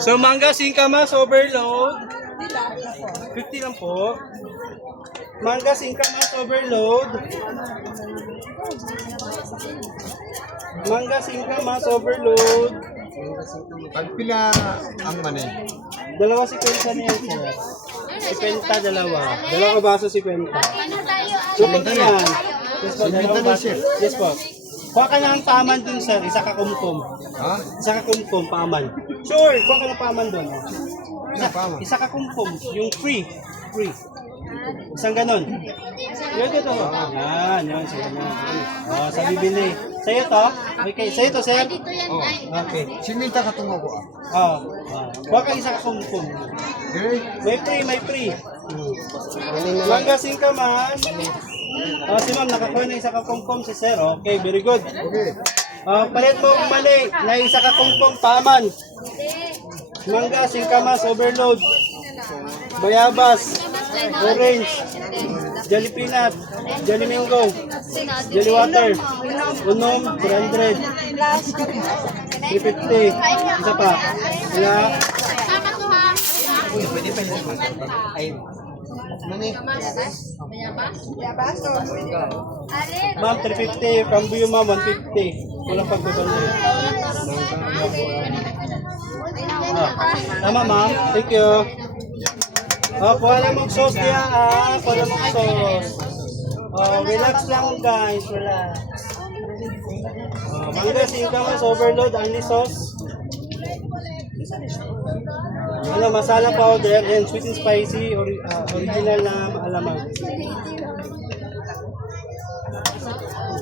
So, mangga singkamas overload. 50 lang po. Mangga singkamas overload. Mangga singkamas overload. Pagpila ang mani. Dalawa si Kwenta niya, sir. Si Kwenta, dalawa. Dalawa baso si Kwenta. So, pwede yan. Yes po, dalawang baso. Yes po. Kuha ka na ang paman dun, sir. Isa ka kumkum. Ha? Isa ka kumkum, paman. Sure, kuha ka ng paman dun. Oh. Ano pa man? Isa ka kumkum. Yung free. Free. Isang ganon. Yun dito. Yan, yun. Sige na. Oh, sa bibili. Sa'yo to? Okay, sa'yo to, sir? Oh. Okay. Siminta ka tungo ko. Oh. Kuha ka isa ka kumkum. Okay? May free. Mangga singkamas. Si ma'am, nakakuha na isa ka kumkum si sir. Okay, very good. Okay. Palit mo kung mali na isa ka kumkum paman. Mangga singkamas overload. Bayabas. Orange. Jelly peanut. Jelly mango. Jelly water. Unom, 400. 350. Isa pa. Kaya, ma'am, 350. Kambuyo ma'am, 150. Walang pagbabalik. Tama ma'am. Thank you. Kuha lang mong sauce niya kuha lang mong sauce. Relax lang guys, relax. Mangga singkamas overload, only sauce. Masala powder and sweet and spicy, original na alamang.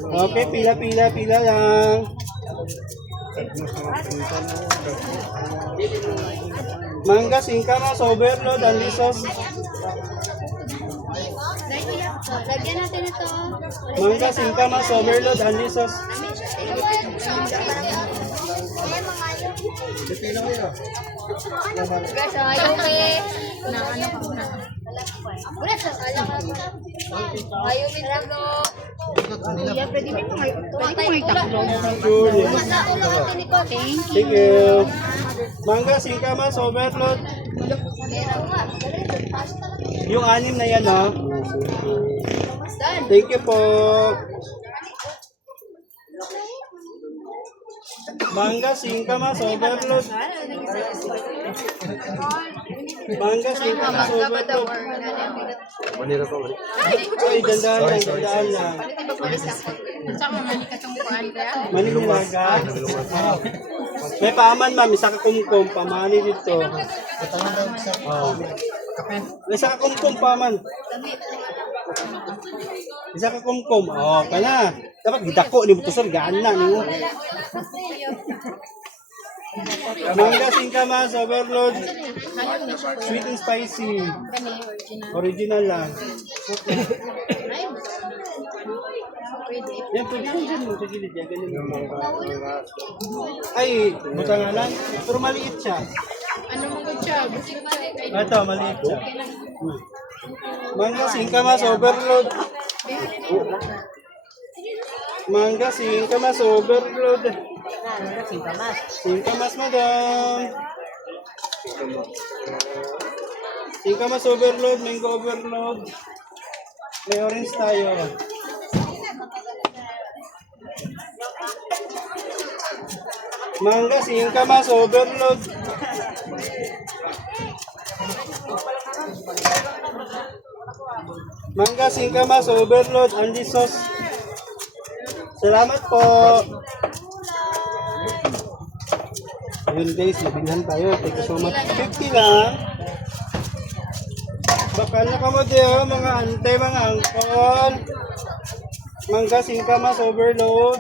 Okay, pila lang. Mangga singkamas overload, only sauce. Lagyan natin ito. Mangga singkamas overload, only sauce. Guys, ayaw may na ano pa muna. Wala sa ayaw may tatlo. Kuya, pwede mo may tatlo. Thank you. Mangga singkamas overload. Yung anim na yan ha. Thank you po. Mangga singkamas overload. Mangga singkamas overload. Manira pa man. Ay, dandaan lang. Manilumaga. May paman ma'am, isa ka kumkum, pamani dito. Isa ka kumkum, paman. Isa ka kumkum. Kana. Dapat gidako ni butusor gaan na ninyo. Mangga singkamas overload. Sweet and spicy. Original lang. Yan, pwede mo dyan mo sa gilid yan. Ganyan mo. Ay, buta nga lang. Pero maliit siya. Ano mo ko siya? Ito, maliit siya. Mangga singkamas overload. Mangga singkamas overload. Singkamas madam. Singkamas overload, mango overload. May orange tayo. Mangga singkamas overload. Mangga singkamas overload, only sauce. Salamat po. Ayun guys, mabinhan tayo. Thank you so much. 50 lang. Bakal na ka mo diyo, mga antay, mga angkol. Mangga singkamas overload.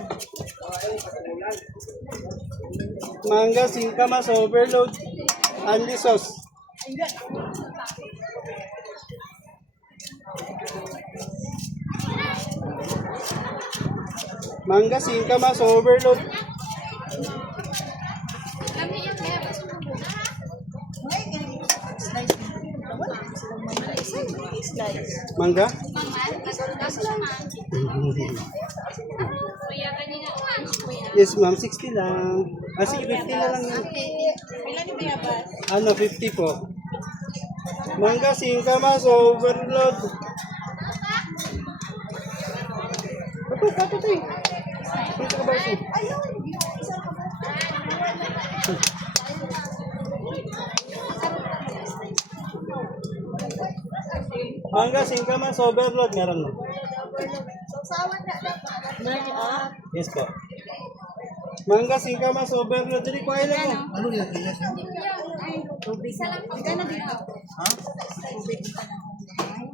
Mangga singkamas overload. Only sauce. Mangga singkamas overload. Mangga? Yes ma'am, 60 lang. Sige, 50 na lang yun. Ilan ni Bayabas? Ano, 50 po. Mangga, singkamas, overload. Ito. Ito ka ba ito? Mangga, singkamas, overload. Meron mo. Yes po. Mangga, singkamas, overload. Dili ko ay lang mo. Ano yan? Ilas yan?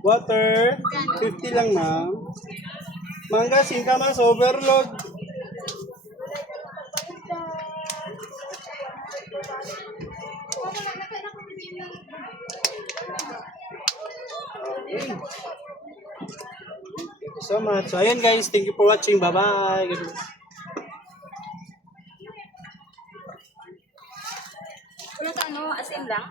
Water, 50 lang na. Mangga, singkamas, overload. Okay. Thank you so much. So, ayun guys, thank you for watching. Bye-bye. Ano, asin lang?